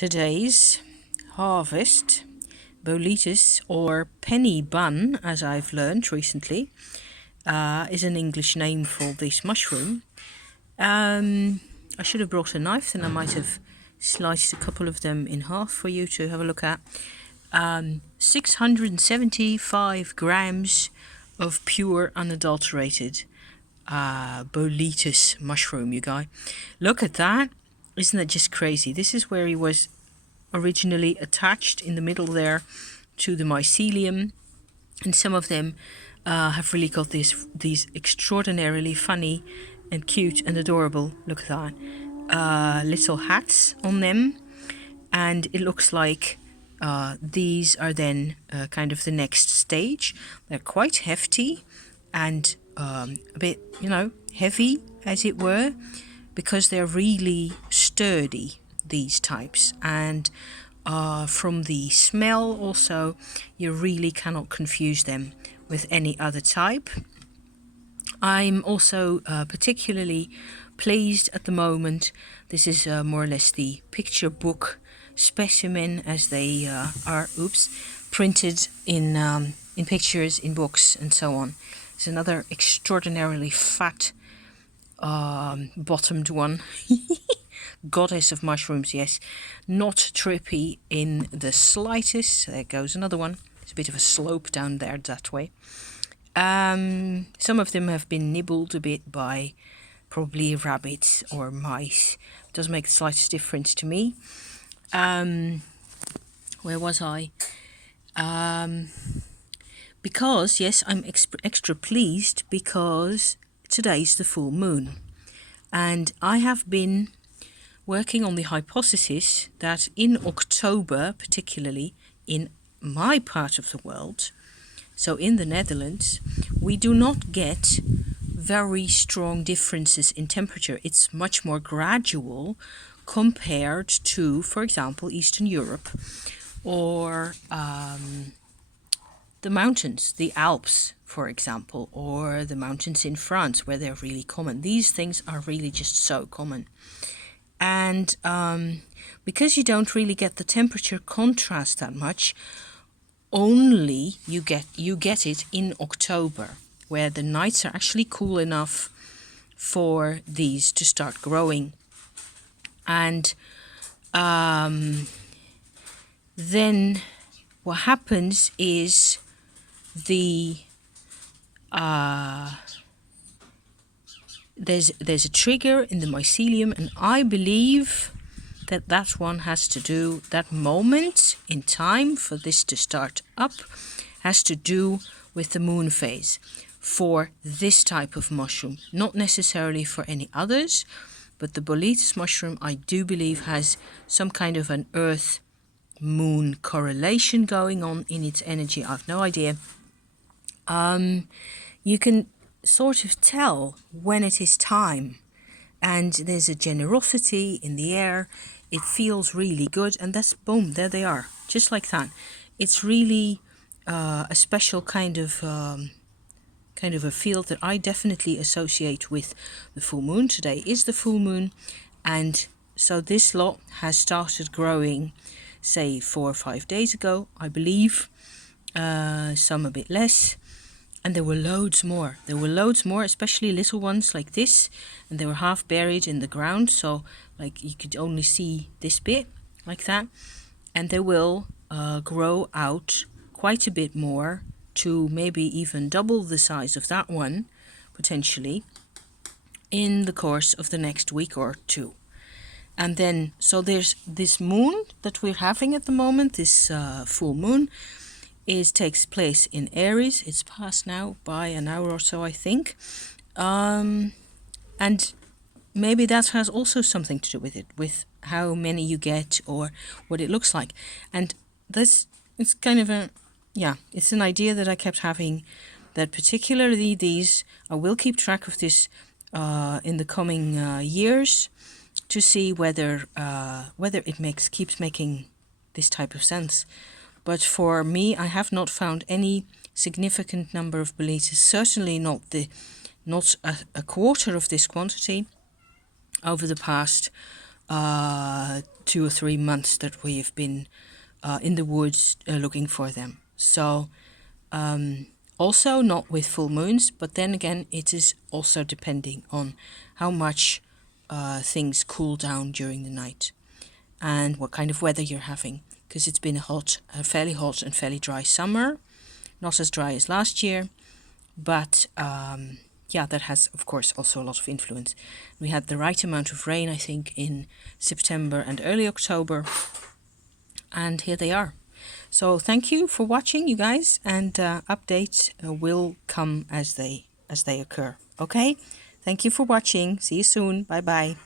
Today's harvest, Boletus, or penny bun, as I've learned recently, is an English name for this mushroom. I should have brought a knife, then I might have sliced a couple of them in half for you to have a look at. 675 grams of pure unadulterated Boletus mushroom, you guys. Look at that. Isn't that just crazy? This is where he was originally attached in the middle there to the mycelium, and some of them have really got these extraordinarily funny and cute and adorable, look at that, little hats on them, and it looks like these are then kind of the next stage. They're quite hefty and a bit, heavy, as it were, because they're really sturdy, these types. And from the smell also, you really cannot confuse them with any other type. I'm also particularly pleased at the moment. This is more or less the picture book specimen, as they are printed in pictures, in books, and so on. It's another extraordinarily fat bottomed one. Goddess of mushrooms, yes. Not trippy in the slightest. There goes another one. It's a bit of a slope down there that way. Some of them have been nibbled a bit by probably rabbits or mice. It doesn't make the slightest difference to me. Where was I? Because, yes, I'm extra pleased because today's the full moon. And I have been working on the hypothesis that in October, particularly in my part of the world, so in the Netherlands, we do not get very strong differences in temperature. It's much more gradual compared to, for example, Eastern Europe or the mountains, the Alps, for example, or the mountains in France, where they're really common. These things are really just so common. And because you don't really get the temperature contrast that much, only you get it in October, where the nights are actually cool enough for these to start growing. And then what happens is there's a trigger in the mycelium, and I believe that one has to do, that moment in time for this to start up has to do with the moon phase for this type of mushroom, not necessarily for any others, but the Boletus mushroom I do believe has some kind of an earth moon correlation going on in its energy. I've no idea. You can sort of tell when it is time, and there's a generosity in the air. It feels really good, and that's boom, there they are, just like that. It's really a special kind of a field that I definitely associate with the full moon. Today is the full moon, and so this lot has started growing, say 4 or 5 days ago, I believe. Some a bit less. And there were loads more. There were loads more, especially little ones like this. And they were half buried in the ground. So like you could only see this bit like that. And they will grow out quite a bit more to maybe even double the size of that one, potentially, in the course of the next week or two. And then, so there's this moon that we're having at the moment, this full moon. Takes place in Aries. It's past now by an hour or so, I think. And maybe that has also something to do with it, with how many you get or what it looks like. And this is kind of it's an idea that I kept having, that particularly these, I will keep track of this in the coming years to see whether it keeps making this type of sense. But for me, I have not found any significant number of Boletus, certainly not a quarter of this quantity over the past 2 or 3 months that we have been in the woods looking for them. So also not with full moons, but then again it is also depending on how much things cool down during the night and what kind of weather you're having, because it's been a fairly hot and fairly dry summer, not as dry as last year, but yeah, that has of course also a lot of influence. We had the right amount of rain, I think, in September and early October, and here they are. So thank you for watching, you guys, and updates will come as they occur. Okay, thank you for watching. See you soon. Bye bye.